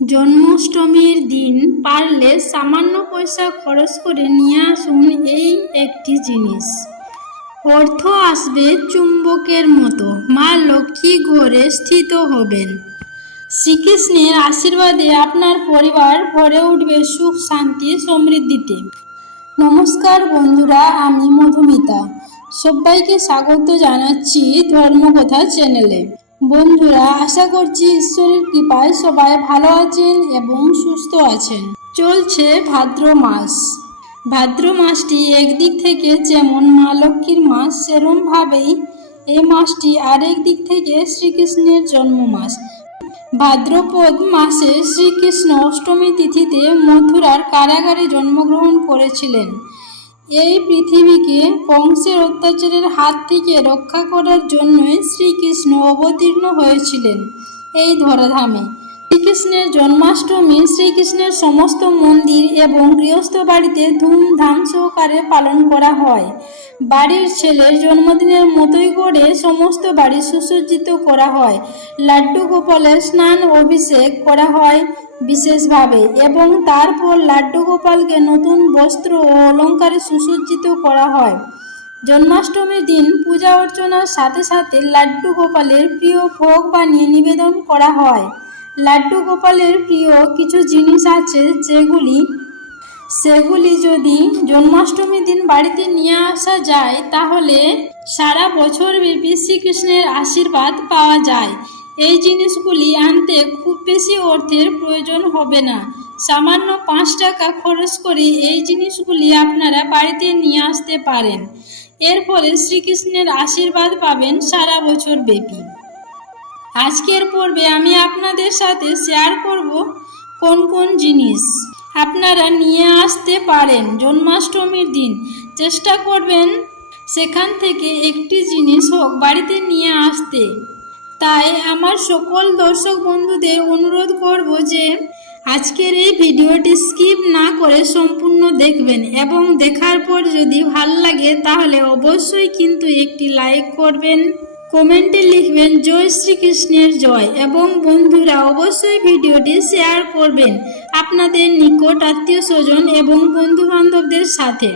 জন্মাষ্টমীর দিন পারলে সামান্য পয়সা খরচ করে নিয়ে আসুন এই একটি জিনিস। অর্থ আসবে চুম্বকের মতো, মা লক্ষ্মী ঘরে স্থিত হবেন। শ্রীকৃষ্ণের আশীর্বাদে আপনার পরিবার ভরে উঠবে সুখ, শান্তি, সমৃদ্ধিতে। নমস্কার বন্ধুরা, আমি মধুমিতা। সবাইকে স্বাগত জানাচ্ছি ধর্মকথা চ্যানেলে। বন্ধুরা, আশা করছি ঈশ্বরের কৃপায় সবাই ভালো আছেন এবং সুস্থ আছেন। চলছে ভাদ্র মাস। ভাদ্র মাসটি একদিক থেকে যেমন মা লক্ষ্মীর মাস, সেরমভাবেই এই মাসটি আরেক দিক থেকে শ্রীকৃষ্ণের জন্ম মাস। ভাদ্রপদ মাসে শ্রীকৃষ্ণ অষ্টমী তিথিতে মথুরার কারাগারে জন্মগ্রহণ করেছিলেন। এই পৃথিবীকে কংসের অত্যাচারের হাত থেকে রক্ষা করার জন্যই শ্রীকৃষ্ণ অবতীর্ণ হয়েছিলেন এই ধরাধামে। শ্রীকৃষ্ণের জন্মাষ্টমী শ্রীকৃষ্ণের সমস্ত মন্দির এবং গৃহস্থ বাড়িতে ধুমধাম সহকারে পালন করা হয়। বাড়ির ছেলের জন্মদিনের মতোই করে সমস্ত বাড়ি সুসজ্জিত করা হয়। লাড্ডু গোপালের স্নান অভিষেক করা হয় বিশেষভাবে এবং তারপর লাড্ডু গোপালকে নতুন বস্ত্র ও অলঙ্কারে সুসজ্জিত করা হয়। জন্মাষ্টমীর দিন পূজা অর্চনার সাথে সাথে লাড্ডু গোপালের প্রিয় ভোগ বানিয়ে নিবেদন করা হয়। লাড্ডু গোপালের প্রিয় কিছু জিনিস আছে সেগুলি যদি জন্মাষ্টমীর দিন বাড়িতে নিয়ে আসা যায় তাহলে সারা বছর ব্যাপী শ্রীকৃষ্ণের আশীর্বাদ পাওয়া যায়। এই জিনিসগুলি আনতে খুব বেশি অর্থের প্রয়োজন হবে না। সামান্য 5 টাকা খরচ করে এই জিনিসগুলি আপনারা বাড়িতে নিয়ে আসতে পারেন। এর ফলে শ্রীকৃষ্ণের আশীর্বাদ পাবেন সারা বছর ব্যাপী। আজকের পর্বে আমি আপনাদের সাথে শেয়ার করব কোন কোন জিনিস আপনারা নিয়ে আসতে পারেন জন্মাষ্টমীর দিন। চেষ্টা করবেন সেখান থেকে একটি জিনিস হোক বাড়িতে নিয়ে আসতে। তাই আমার সকল দর্শক বন্ধুদের অনুরোধ করব যে আজকের এই ভিডিওটি স্কিপ না করে সম্পূর্ণ দেখবেন এবং দেখার পর যদি ভালো লাগে তাহলে অবশ্যই কিন্তু একটি লাইক করবেন, কমেন্টে লিখবেন জয় শ্রীকৃষ্ণের জয় এবং বন্ধুরা অবশ্যই ভিডিওটি শেয়ার করবেন আপনাদের নিকট আত্মীয় স্বজন এবং বন্ধু বান্ধবদের সাথে।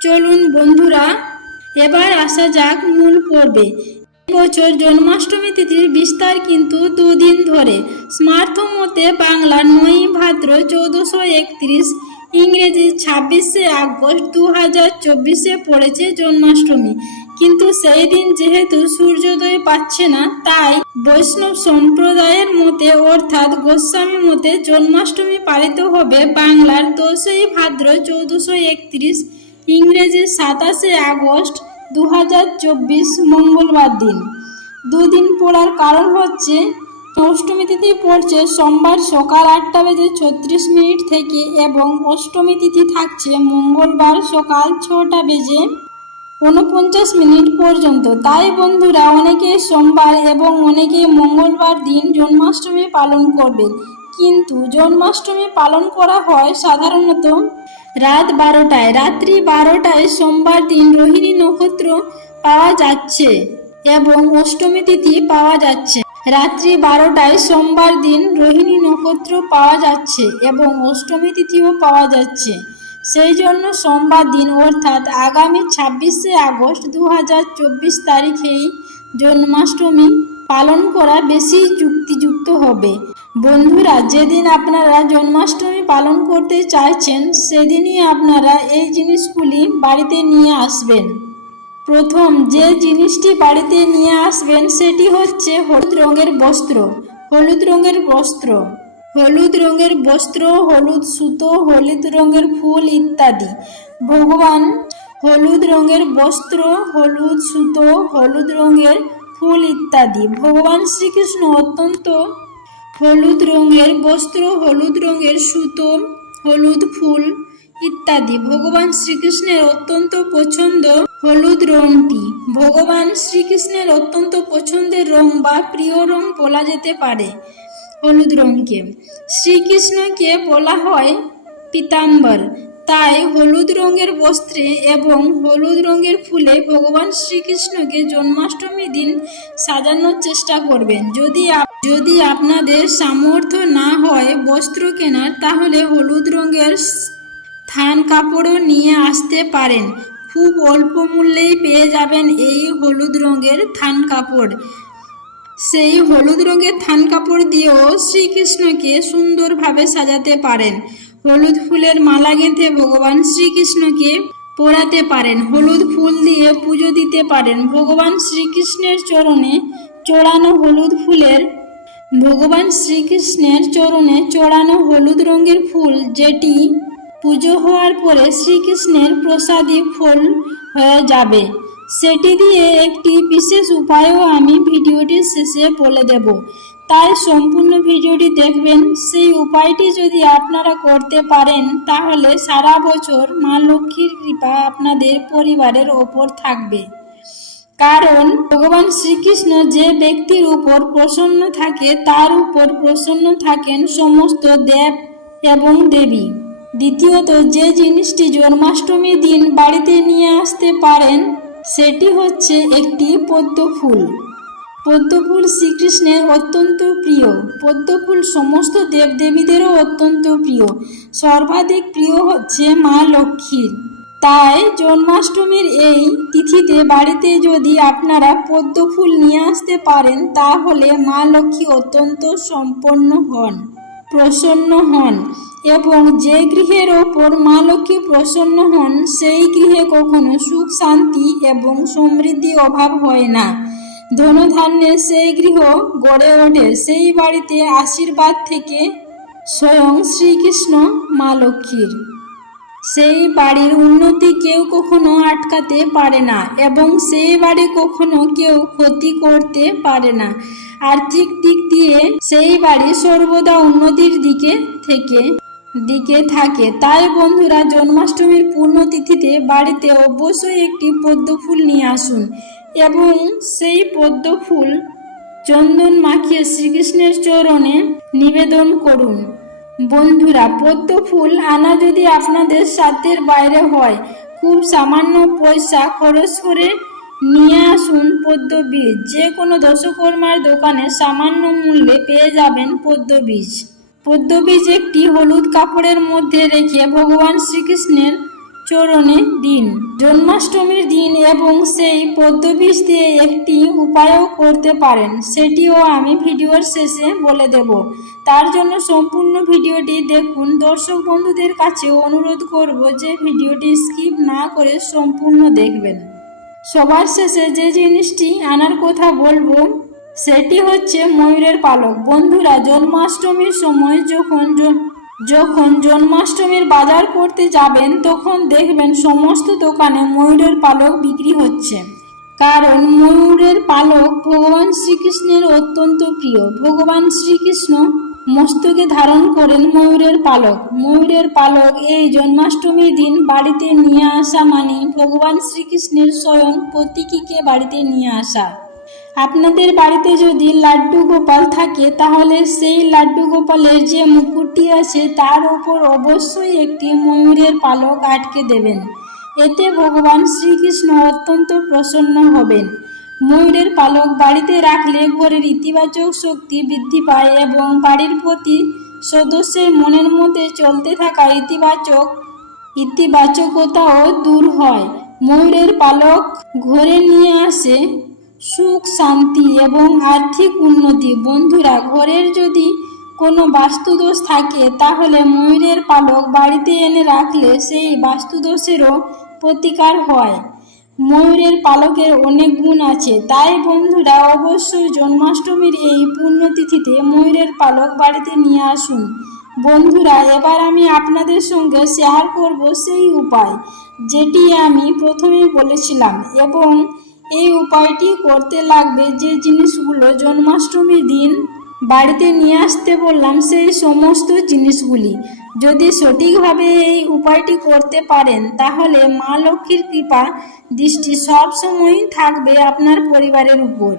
চলুন বন্ধুরা, এবার আসা যাক মূল পর্বে। বছর জন্মাষ্টমী তিথির বিস্তার কিন্তু 2 দিন ধরে। স্মার্থ মতে বাংলার 9 ভাদ্র 1431, ইংরেজি 26শে আগস্ট 2024 পড়েছে জন্মাষ্টমী। কিন্তু সেই দিন যেহেতু সূর্যোদয় পাচ্ছে না, তাই বৈষ্ণব সম্প্রদায়ের মতে অর্থাৎ গোস্বামী মতে জন্মাষ্টমী পালিত হবে বাংলার 10ই ভাদ্র 1431, ইংরেজি 27শে আগস্ট 2024 মঙ্গলবার দিন। 2 দিন পড়ার কারণ হচ্ছে অষ্টমী তিথি পড়ছে সোমবার সকাল 8:36 থেকে এবং অষ্টমী তিথি থাকছে মঙ্গলবার সকাল 6:49 পর্যন্ত। তাই বন্ধুরা অনেকে সোমবার এবং অনেকে মঙ্গলবার দিন জন্মাষ্টমী পালন করবেন। কিন্তু জন্মাষ্টমী পালন করা হয় সাধারণত রাত 12টায়। রাত্রি 12টায় সোমবার দিন রোহিণী নক্ষত্র পাওয়া যাচ্ছে এবং অষ্টমী তিথি পাওয়া যাচ্ছে। রাত্রি 12টায় সোমবার দিন রোহিণী নক্ষত্র পাওয়া যাচ্ছে এবং অষ্টমী তিথিও পাওয়া যাচ্ছে। সেই জন্য সোমবার দিন অর্থাৎ আগামী 26শে আগস্ট 2024 তারিখেই জন্মাষ্টমী পালন করা বেশি যুক্তিযুক্ত হবে। বন্ধুরা, যেদিন আপনারা জন্মাষ্টমী পালন করতে চাইছেন সেদিনই আপনারা এই জিনিসগুলি বাড়িতে নিয়ে আসবেন। প্রথম যে জিনিসটি বাড়িতে নিয়ে আসবেন সেটি হচ্ছে হলুদ রঙের বস্ত্র। হলুদ রঙের বস্ত্র, হলুদ রঙের বস্ত্র, হলুদ সুতো, হলুদ রঙের ফুল ইত্যাদি। ভগবান হলুদ রঙের বস্ত্র, হলুদ সুতো, হলুদ রঙের ফুল ইত্যাদি। ভগবান শ্রীকৃষ্ণ অত্যন্ত হলুদ রঙের বস্ত্র, হলুদ রঙের সুতো, হলুদ ফুল ইত্যাদি। ভগবান শ্রীকৃষ্ণের অত্যন্ত পছন্দ হলুদ রংটি। ভগবান শ্রীকৃষ্ণের অত্যন্ত পছন্দের রং বা প্রিয় রং বলা যেতে পারে হলুদ রংকে। শ্রীকৃষ্ণকে বলা হয় পীতাম্বর। তাই হলুদ রঙের বস্ত্রে এবং হলুদ রঙের ফুলে ভগবান শ্রীকৃষ্ণকে জন্মাষ্টমী দিন সাজানোর চেষ্টা করবেন। যদি আপনাদের সামর্থ্য না হয় বস্ত্র কেনার, তাহলে হলুদ রঙের থান কাপড়ও নিয়ে আসতে পারেন। খুব অল্প মূল্যেই পেয়ে যাবেন এই হলুদ রঙের থান কাপড়। সেই হলুদ রঙের থান কাপড় দিয়েও শ্রীকৃষ্ণকে সুন্দরভাবে সাজাতে পারেন। হলুদ ফুলের মালা গেঁথে ভগবান শ্রীকৃষ্ণকে পরাতে পারেন। হলুদ ফুল দিয়ে পুজো দিতে পারেন। ভগবান শ্রীকৃষ্ণের চরণে চড়ানো হলুদ রঙের ফুল, যেটি পুজো হওয়ার পরে শ্রীকৃষ্ণের প্রসাদী ফল হয়ে যাবে, সেটি দিয়ে একটি বিশেষ উপায়ও আমি ভিডিওটির শেষে বলে দেব। তাই সম্পূর্ণ ভিডিওটি দেখবেন। সেই উপায়টি যদি আপনারা করতে পারেন, তাহলে সারা বছর মা লক্ষ্মীর কৃপা আপনাদের পরিবারের ওপর থাকবে। কারণ ভগবান শ্রীকৃষ্ণ যে ব্যক্তির উপর প্রসন্ন থাকে, তার উপর প্রসন্ন থাকেন সমস্ত দেব এবং দেবী। দ্বিতীয়ত, যে জিনিসটি জন্মাষ্টমীর দিন বাড়িতে নিয়ে আসতে পারেন, সেটি হচ্ছে একটি পদ্ম ফুল। পদ্ম ফুল শ্রীকৃষ্ণের অত্যন্ত প্রিয়। পদ্ম ফুল সমস্ত দেবদেবীদেরও অত্যন্ত প্রিয়। সর্বাধিক প্রিয় হচ্ছে মা লক্ষ্মীর। তাই জন্মাষ্টমীর এই তিথিতে বাড়িতে যদি আপনারা পদ্ম ফুল নিয়ে আসতে পারেন, তাহলে মা লক্ষ্মী অত্যন্ত প্রসন্ন হন এবং যে গৃহের ওপর মা লক্ষ্মী প্রসন্ন হন, সেই গৃহে কখনো সুখ শান্তি এবং সমৃদ্ধি অভাব হয় না। ধনধান্যে সেই গৃহ গড়ে ওঠে। সেই বাড়িতে আশীর্বাদ থেকে স্বয়ং শ্রীকৃষ্ণ মা লক্ষ্মীর। সেই বাড়ির উন্নতি কেউ কখনো আটকাতে পারে না এবং সেই বাড়ি কখনো কেউ ক্ষতি করতে পারে না। আর্থিক দিক দিয়ে সেই বাড়ি সর্বদা উন্নতির দিকে থাকে। তাই বন্ধুরা, জন্মাষ্টমীর পুণ্যতিথিতে বাড়িতে অবশ্যই একটি পদ্ম ফুল নিয়ে আসুন এবং সেই পদ্ম ফুল চন্দন মাখিয়ে শ্রীকৃষ্ণের চরণে নিবেদন করুন। বন্ধুরা, পদ্ম ফুল আনা যদি আপনাদের সাধ্যের বাইরে হয়, খুব সামান্য পয়সা খরচ করে নিয়ে আসুন পদ্ম বীজ। যে কোনো দশকর্মার দোকানে সামান্য মূল্যে পেয়ে যাবেন পদ্ম বীজ। পদ্ম বীজ একটি হলুদ কাপড়ের মধ্যে রেখে ভগবান শ্রীকৃষ্ণের চরণে দিন জন্মাষ্টমীর দিন, এবং সেই পদ্ম বীজ দিয়ে একটি উপায়ও করতে পারেন, সেটিও আমি ভিডিওর শেষে বলে দেব। তার জন্য সম্পূর্ণ ভিডিওটি দেখুন। দর্শক বন্ধুদের কাছে অনুরোধ করব যে ভিডিওটি স্কিপ না করে সম্পূর্ণ দেখবেন। সবার শেষে যে জিনিসটি আনার কথা বলবো, সেটি হচ্ছে ময়ূরের পালক। বন্ধুরা, জন্মাষ্টমীর সময় যখন জন্মাষ্টমীর বাজার করতে যাবেন, তখন দেখবেন সমস্ত দোকানে ময়ূরের পালক বিক্রি হচ্ছে। কারণ ময়ূরের পালক ভগবান শ্রীকৃষ্ণের অত্যন্ত প্রিয়। ভগবান শ্রীকৃষ্ণ মস্তকে ধারণ করেন ময়ূরের পালক। ময়ূরের পালক এই জন্মাষ্টমীর দিন বাড়িতে নিয়ে আসা মানে ভগবান শ্রীকৃষ্ণের স্বয়ং প্রতীকীকে বাড়িতে নিয়ে আসা। আপনাদের বাড়িতে যদি লাড্ডু গোপাল থাকে, তাহলে সেই লাড্ডু গোপালের যে মুকুটটি আছে, তার উপর অবশ্যই একটি ময়ূরের পালক আটকে দেবেন। এতে ভগবান শ্রীকৃষ্ণ অত্যন্ত প্রসন্ন হবেন। ময়ূরের পালক বাড়িতে রাখলে ঘরের ইতিবাচক শক্তি বৃদ্ধি পায় এবং বাড়ির প্রতি সদস্যের মনের মধ্যে চলতে থাকা ইতিবাচকতাও দূর হয়। ময়ূরের পালক ঘরে নিয়ে আসে সুখ শান্তি এবং আর্থিক উন্নতি। বন্ধুরা, ঘরের যদি কোনো বাস্তুদোষ থাকে, তাহলে ময়ূরের পালক বাড়িতে এনে রাখলে সেই বাস্তুদোষেরও প্রতিকার হয়। ময়ূরের পালকের অনেক গুণ আছে। তাই বন্ধুরা, অবশ্যই জন্মাষ্টমীর এই পুণ্যতিথিতে ময়ূরের পালক বাড়িতে নিয়ে আসুন। বন্ধুরা, এবার আমি আপনাদের সঙ্গে শেয়ার করব সেই উপায়, যেটি আমি প্রথমেই বলেছিলাম, এবং এই উপায়টি করতে লাগবে যে জিনিসগুলো জন্মাষ্টমীর দিন বাড়িতে নিয়ে আসতে বললাম, সেই সমস্ত জিনিসগুলি। যদি সঠিকভাবে এই উপায়টি করতে পারেন, তাহলে মা লক্ষ্মীর কৃপা দৃষ্টি সবসময়ই থাকবে আপনার পরিবারের উপর।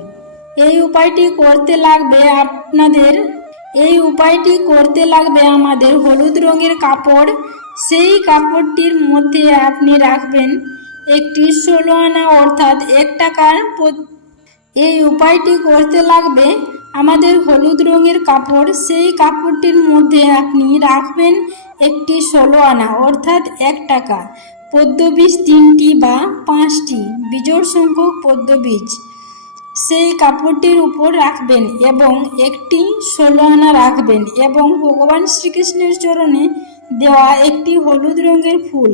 এই উপায়টি করতে লাগবে আপনাদের এই উপায়টি করতে লাগবে আমাদের হলুদ রঙের কাপড়। সেই কাপড়টির মধ্যে আপনি রাখবেন একটি 16 আনা অর্থাৎ 1 টাকার। এই উপায়টি করতে লাগবে আমাদের হলুদ রঙের কাপড়। সেই কাপড়টির মধ্যে আপনি রাখবেন একটি 16 আনা অর্থাৎ 1 টাকা পদ্মবীজ 3টি বা 5টি বিজোড় সংখ্যক পদ্মবীজ সেই কাপড়টির উপর রাখবেন এবং একটি 16 আনা রাখবেন এবং ভগবান শ্রীকৃষ্ণের চরণে দেওয়া একটি হলুদ রঙের ফুল,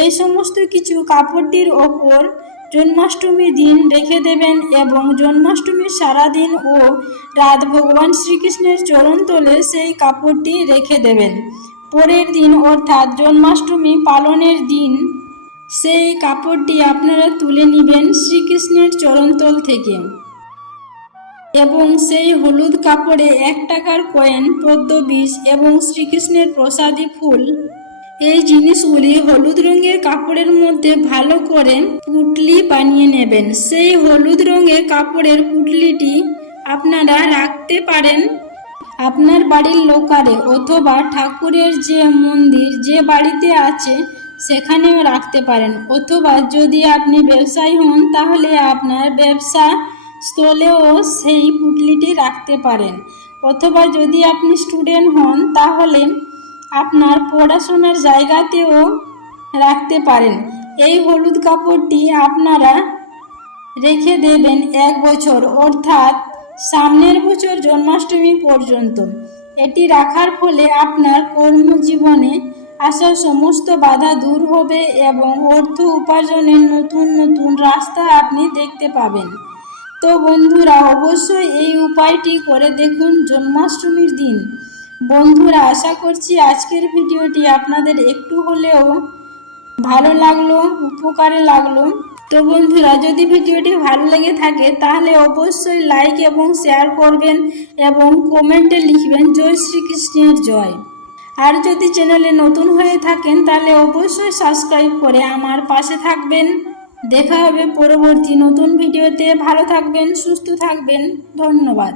এই সমস্ত কিছু কাপড়টির ওপর জন্মাষ্টমীর দিন রেখে দেবেন এবং জন্মাষ্টমীর সারাদিন ও রাত ভগবান শ্রীকৃষ্ণের চরণতলে সেই কাপড়টি রেখে দেবেন। পরের দিন অর্থাৎ জন্মাষ্টমী পালনের দিন সেই কাপড়টি আপনারা তুলে নেবেন শ্রীকৃষ্ণের চরণতল থেকে এবং সেই হলুদ কাপড়ে 1 টাকার কয়েন, পদ্মবীজ এবং শ্রীকৃষ্ণের প্রসাদী ফুল, এই জিনিসগুলি হলুদ রঙের কাপড়ের মধ্যে ভালো করে পুঁটলি বানিয়ে নেবেন। সেই হলুদ রঙের কাপড়ের পুঁটলিটি আপনারা রাখতে পারেন আপনার বাড়ির লোকারে অথবা ঠাকুরের যে মন্দির যে বাড়িতে আছে সেখানেও রাখতে পারেন, অথবা যদি আপনি ব্যবসায়ী হন তাহলে আপনার ব্যবসা স্থলেও সেই পুঁটলিটি রাখতে পারেন, অথবা যদি আপনি স্টুডেন্ট হন তাহলে আপনার পড়াশোনার জায়গাতেও রাখতে পারেন। এই হলুদ কাপড়টি আপনারা রেখে দেবেন 1 বছর অর্থাৎ সামনের বছর জন্মাষ্টমী পর্যন্ত। এটি রাখার ফলে আপনার কর্মজীবনে আসা সমস্ত বাধা দূর হবে এবং অর্থ উপার্জনের নতুন নতুন রাস্তা আপনি দেখতে পাবেন। তো বন্ধুরা, অবশ্যই এই উপায়টি করে দেখুন জন্মাষ্টমীর দিন। বন্ধুরা, আশা করছি আজকের ভিডিওটি আপনাদের একটু হলেও ভালো লাগলো, উপকারে লাগলো। তো বন্ধুরা, যদি ভিডিওটি ভালো লেগে থাকে তাহলে অবশ্যই লাইক এবং শেয়ার করবেন এবং কমেন্টে লিখবেন জয় শ্রীকৃষ্ণের জয়। আর যদি চ্যানেলে নতুন হয়ে থাকেন তাহলে অবশ্যই সাবস্ক্রাইব করে আমার পাশে থাকবেন। দেখা হবে পরবর্তী নতুন ভিডিওতে। ভালো থাকবেন, সুস্থ থাকবেন। ধন্যবাদ।